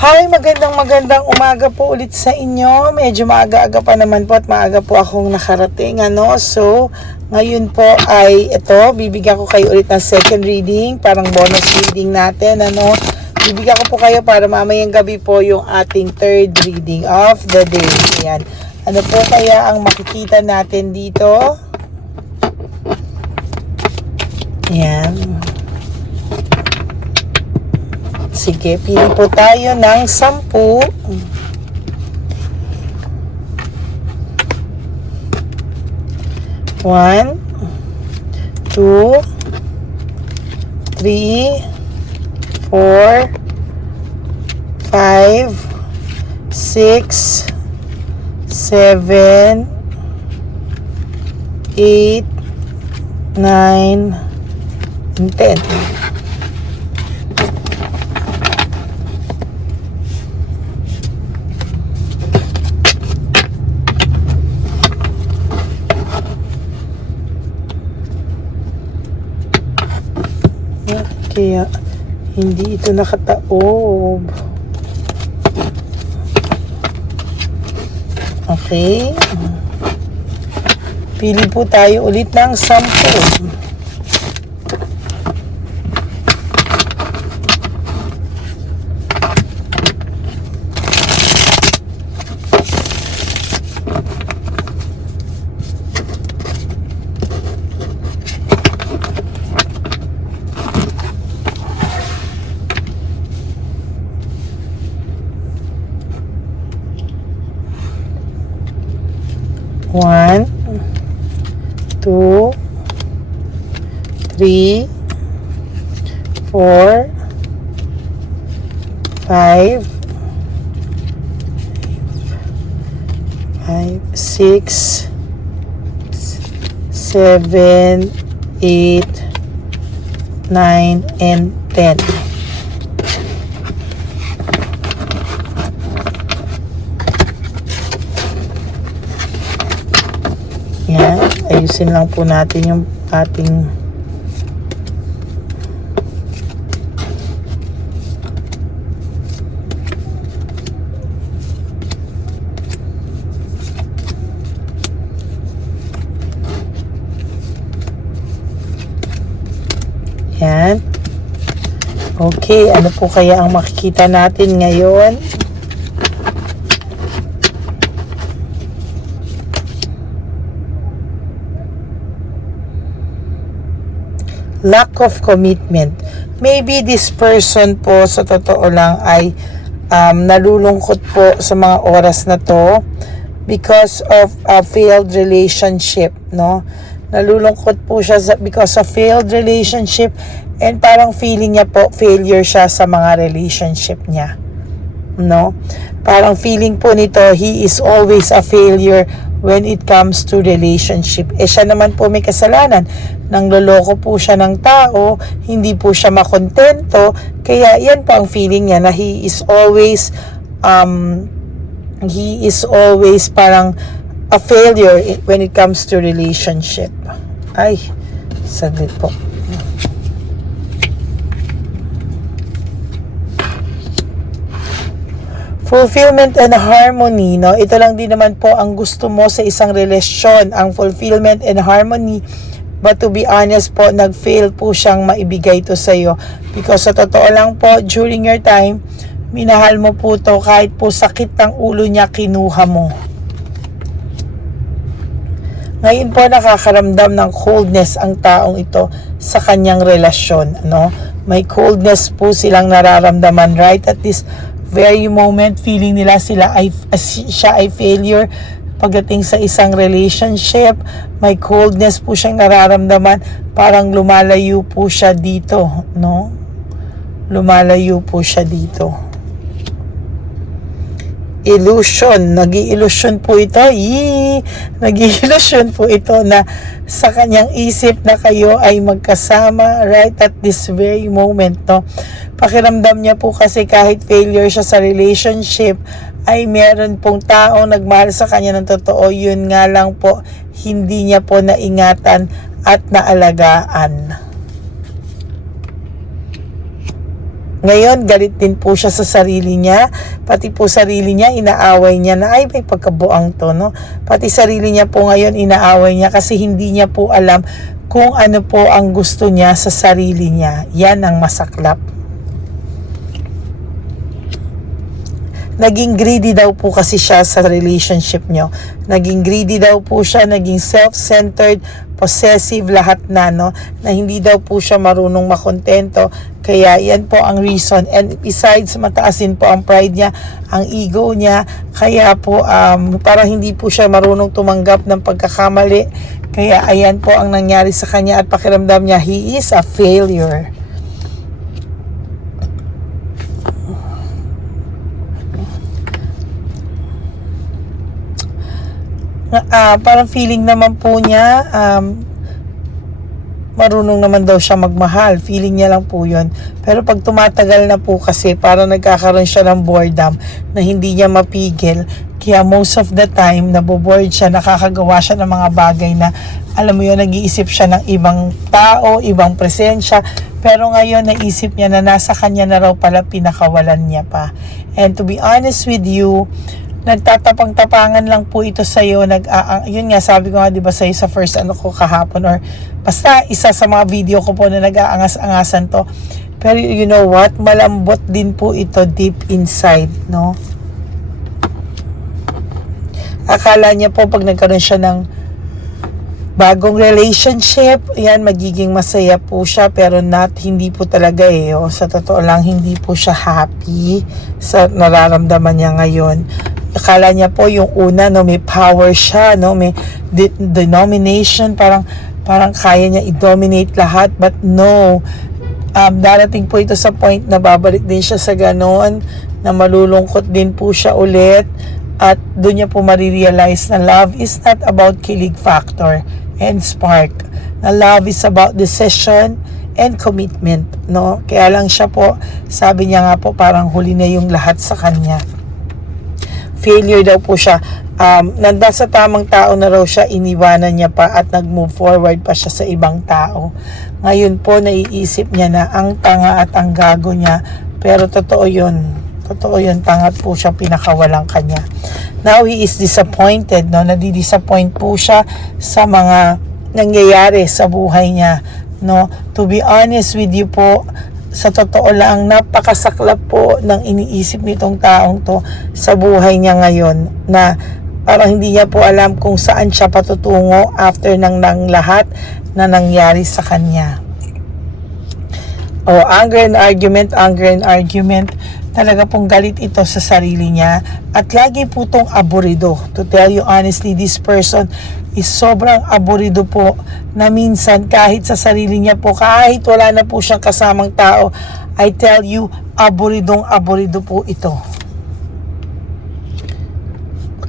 Hi, magandang umaga po ulit sa inyo. Medyo maaga-aga pa naman po at maaga po akong nakarating, So, ngayon po ay bibigyan ko kayo ulit ng second reading, parang bonus reading natin, Bibigyan ko po kayo para mamayang gabi po yung ating third reading of the day. Ayan. Ano po kaya ang makikita natin dito? Ayan. Sige, pili po tayo ng 10. 1, 2, 3, 4, 5, 6, 7, 8, 9, and 10. Kaya hindi ito nakataob. Okay. Pili po tayo ulit ng 10. 1, 2, 3, 4, 5, 6, 7, 8, 9, and 10. Yan, ayusin lang po natin yung ating yan. Okay, ano po kaya ang makikita natin ngayon? Lack of commitment. Maybe this person po sa totoo lang ay nalulungkot po sa mga oras na to because of a failed relationship, Nalulungkot po siya because of failed relationship and parang feeling niya po failure siya sa mga relationship niya, Parang feeling po nito he is always a failure when it comes to relationship. Siya naman po may kasalanan. Nangloloko po siya ng tao, hindi po siya makontento, kaya yan po ang feeling niya na he is always parang a failure when it comes to relationship. Ay, saglit po. Fulfillment and harmony, Ito lang din naman po ang gusto mo sa isang relasyon, ang fulfillment and harmony. But to be honest po, nag-fail po siyang maibigay to sa iyo. Because sa totoo lang po, during your time, minahal mo po to kahit po sakit ng ulo niya kinuha mo. Ngayon po nakakaramdam ng coldness ang taong ito sa kanyang relasyon, May coldness po silang nararamdaman right at this very moment. Feeling nila siya ay failure pagdating sa isang relationship. May coldness po siyang nararamdaman, parang lumalayo po siya dito, Lumalayo po siya dito. Illusion, nag-i-illusion po ito. Nag-i-illusion po ito na sa kanyang isip na kayo ay magkasama right at this very moment, Pakiramdam niya po kasi kahit failure siya sa relationship, ay meron pong taong nagmahal sa kanya ng totoo. Yun nga lang po, hindi niya po naingatan at naalagaan. Ngayon, galit din po siya sa sarili niya. Pati po sarili niya, inaaway niya na, ay, may pagkabuang to, no? Pati sarili niya po ngayon, inaaway niya kasi hindi niya po alam kung ano po ang gusto niya sa sarili niya. Yan ang masaklap. Naging greedy daw po kasi siya sa relationship nyo. Naging greedy daw po siya, naging self-centered, possessive, lahat na, no? Na hindi daw po siya marunong makontento. Kaya yan po ang reason. And besides, mataasin po ang pride niya, ang ego niya. Kaya po, parang hindi po siya marunong tumanggap ng pagkakamali. Kaya ayan po ang nangyari sa kanya at pakiramdam niya, he is a failure. Parang feeling naman po niya, marunong naman daw siya magmahal. Feeling niya lang po yun. Pero pag tumatagal na po kasi, parang nagkakaroon siya ng boredom na hindi niya mapigil. Kaya most of the time, naboboard siya, nakakagawa siya ng mga bagay na, alam mo yun, nag-iisip siya ng ibang tao, ibang presensya. Pero ngayon, naisip niya na nasa kanya na raw pala, pinakawalan niya pa. And to be honest with you, nagtatapang-tapangan lang po ito sa'yo. Yun nga, sabi ko nga, di ba sa'yo sa first ko kahapon, or basta isa sa mga video ko po na nag-aangas-angasan to. Pero you know what? Malambot din po ito deep inside, no? Akala niya po pag nagkaroon siya ng bagong relationship, yan, magiging masaya po siya, pero hindi po talaga eh. Sa totoo lang, hindi po siya happy sa nararamdaman niya ngayon. Akala niya po yung una, no, may power siya, no, may denomination, parang kaya niya i-dominate lahat, but no. Darating po ito sa point na babalik din siya sa ganon, na malulungkot din po siya ulit, at doon niya po marirealize na love is not about kilig factor and spark. Na love is about decision and commitment, no? Kaya lang siya po, sabi niya nga po, parang huli na yung lahat sa kanya. Failure daw po siya. Nanda sa tamang tao na raw siya, iniwanan niya pa at nag-move forward pa siya sa ibang tao. Ngayon po, naiisip niya na ang tanga at ang gago niya. Pero totoo yun. Totoo yun, tangat po siya, pinakawalang kanya. Now, he is disappointed, no? Nadi-disappoint po siya sa mga nangyayari sa buhay niya, no? To be honest with you po, sa totoo lang, napakasaklap po ng iniisip nitong taong to sa buhay niya ngayon, na parang hindi niya po alam kung saan siya patutungo after ng lahat na nangyari sa kanya. Anger and argument. Talaga pong galit ito sa sarili niya at lagi po tong aburido. To tell you honestly, this person is sobrang aburido po, na minsan kahit sa sarili niya po, kahit wala na po siyang kasamang tao, I tell you, aburido po ito.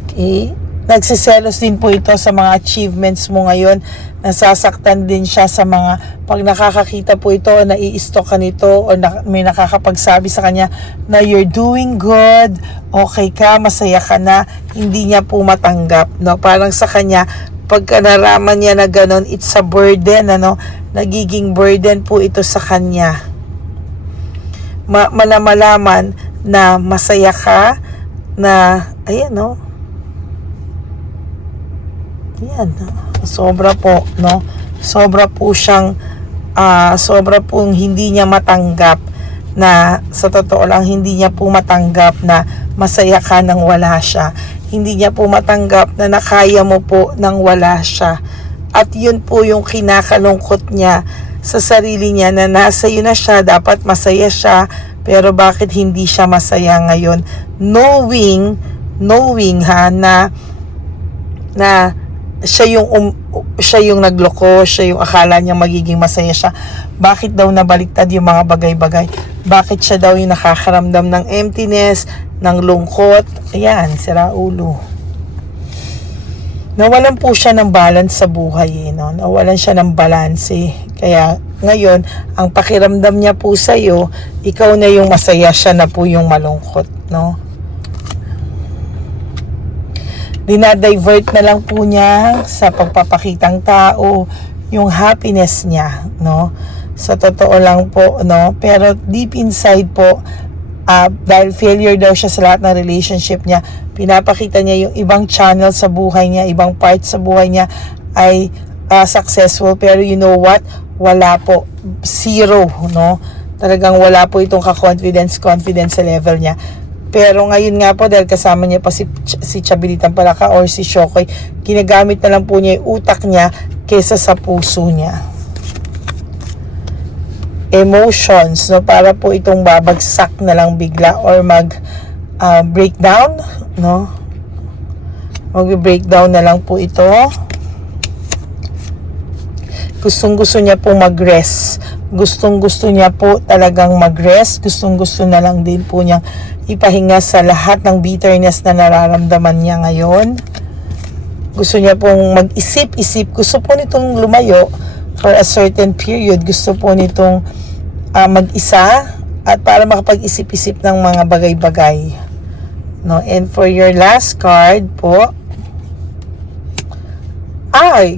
Okay? Nagsiselos din po ito sa mga achievements mo ngayon. Nasasaktan din siya sa mga, pag nakakakita po ito, nai-stalk ka nito, o may nakakapagsabi sa kanya na you're doing good, okay ka, masaya ka na, hindi niya po matanggap, no? Parang sa kanya, pagka naraman niya na ganon, it's a burden, ano? Nagiging burden po ito sa kanya. Malaman na masaya ka, na, ayan, no? Yan, sobra po, no? Sobra po siyang, sobra pong hindi niya matanggap, na sa totoo lang, hindi niya po matanggap na masaya ka nang wala siya. Hindi niya po matanggap na nakaya mo po nang wala siya. At yun po yung kinakalungkot niya sa sarili niya, na nasa yun na siya, dapat masaya siya, pero bakit hindi siya masaya ngayon? Knowing na siya yung nagloko, siya yung akala niya magiging masaya siya. Bakit daw nabaliktad yung mga bagay-bagay? Bakit siya daw yung nakakaramdam ng emptiness, ng lungkot? Ayan, sira ulo. Nawalan po siya ng balance sa buhay, no? Nawalan siya ng balance, eh. Kaya ngayon, ang pakiramdam niya po sa'yo, ikaw na yung masaya, siya na po yung malungkot, no? Dinadivert na lang po niya sa pagpapakitang tao yung happiness niya, no? sa totoo lang po, no? Pero deep inside po, dahil failure daw siya sa lahat ng relationship niya, pinapakita niya yung ibang channel sa buhay niya, ibang part sa buhay niya ay successful. Pero you know what? Wala po. Zero, no? Talagang wala po itong confidence sa level niya. Pero ngayon nga po, dahil kasama niya pa si Chabilitang Palaka or si Shokoy, ginagamit na lang po niya yung utak niya kesa sa puso niya. Emotions, no, para po itong babagsak na lang bigla or breakdown, no? Mag-breakdown na lang po ito. Gustong-gusto niya po mag-rest. Gustong-gusto niya po talagang mag-rest. Gustong-gusto na lang din po niyang ipahinga sa lahat ng bitterness na nararamdaman niya ngayon. Gusto niya pong mag-isip-isip. Gusto po nitong lumayo for a certain period. Gusto po nitong mag-isa at para makapag-isip-isip ng mga bagay-bagay. No? And for your last card po,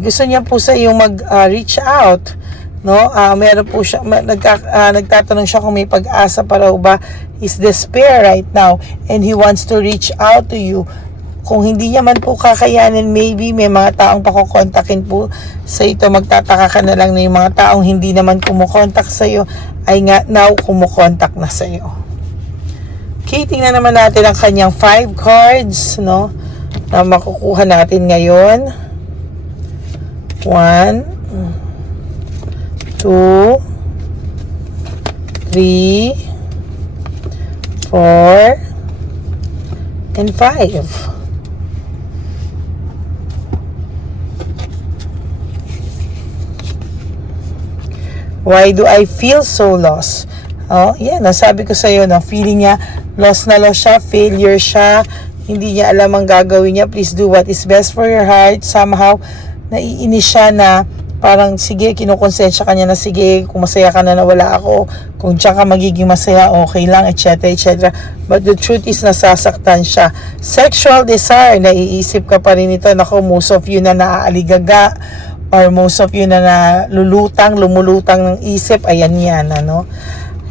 gusto niya po sa iyo mag-reach out. No, meron po siya nagtatanong siya kung may pag-asa para ba is despair right now and he wants to reach out to you. Kung hindi niya man po kakayanin, maybe may mga taong pakokontakin po sa ito. Magtataka ka na lang na yung mga taong hindi naman kumukontak sa iyo ay nga now kumukontak na sa iyo. Okay, tingnan naman natin ang kanyang 5 cards, no, na makukuha natin ngayon. 1, 2, 3, 4, and 5. Why do I feel so lost? Nasabi ko sa iyo, no, feeling niya lost na lost siya, failure siya, hindi niya alam ang gagawin niya. Please do what is best for your heart. Somehow, naiinis siya na parang sige, kinukonsensya ka niya na sige, kung masaya ka na wala ako, kung diyan ka magiging masaya, okay lang, etc. etc. But the truth is, nasasaktan siya. Sexual desire, naiisip ka pa rin ito, nako, most of you na naaaligaga, or most of you na lumulutang ng isip, ayan yan, ano.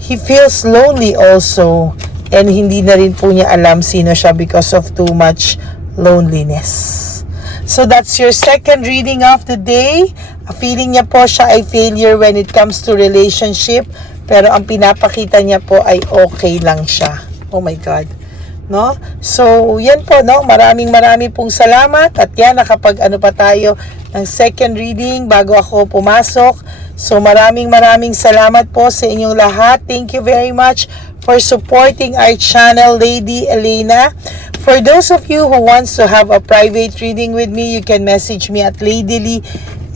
He feels lonely also, and hindi na rin po niya alam sino siya because of too much loneliness. So that's your second reading of the day. Feeling niya po siya ay failure when it comes to relationship, pero ang pinapakita niya po ay okay lang siya. Oh my God. No? So, yan po, no? Maraming pong salamat. At yan, nakapag-ano pa tayo ng second reading bago ako pumasok. So, maraming salamat po sa inyong lahat. Thank you very much for supporting our channel, Lady Elena. For those of you who wants to have a private reading with me, you can message me at Lady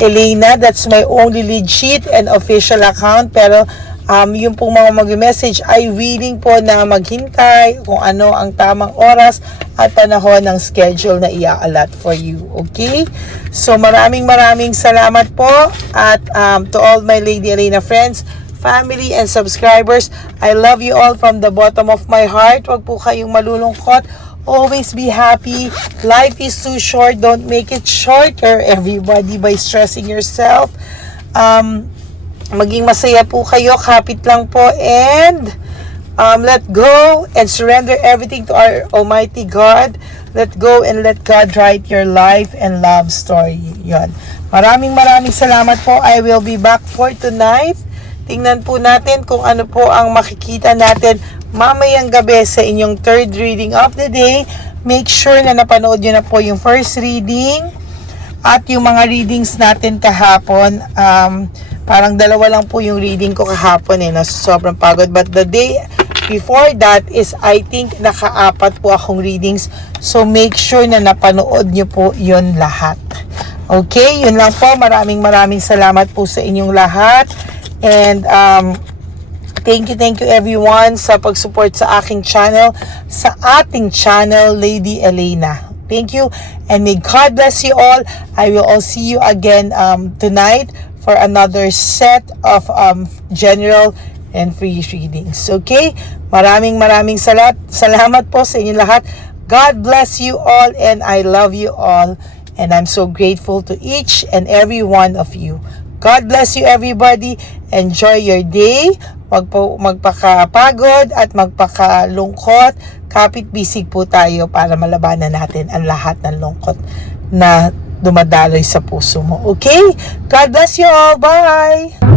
Elena. That's my only legit and official account. Pero yung pong mga mag-message ay willing po na maghintay kung ano ang tamang oras at panahon ng schedule na ia-allot for you. Okay? So maraming salamat po. At to all my Lady Elena friends, family and subscribers, I love you all from the bottom of my heart. Huwag po kayong malulungkot. Always be happy. Life is too short. Don't make it shorter, everybody, by stressing yourself. Maging masaya po kayo. Kapit lang po. And let go and surrender everything to our Almighty God. Let go and let God write your life and love story. Yun. Maraming salamat po. I will be back for tonight. Tingnan po natin kung ano po ang makikita natin mamayang gabi sa inyong third reading of the day. Make sure na napanood nyo na po yung first reading at yung mga readings natin kahapon. Parang dalawa lang po yung reading ko kahapon sobrang pagod. But the day before that is, I think, naka-4 po akong readings. So make sure na napanood nyo po yun lahat. Okay, yun lang po. Maraming salamat po sa inyong lahat. And thank you everyone sa pag-support sa aking channel, sa ating channel, Lady Elena. Thank you and may God bless you all. I will all see you again tonight for another set of general and free readings. Okay? Maraming salamat po sa inyo lahat. God bless you all and I love you all. And I'm so grateful to each and every one of you. God bless you everybody. Enjoy your day. Wag po magpakapagod at magpakalungkot. Kapit bisig po tayo para malabanan natin ang lahat ng lungkot na dumadaloy sa puso mo. Okay? God bless you all. Bye!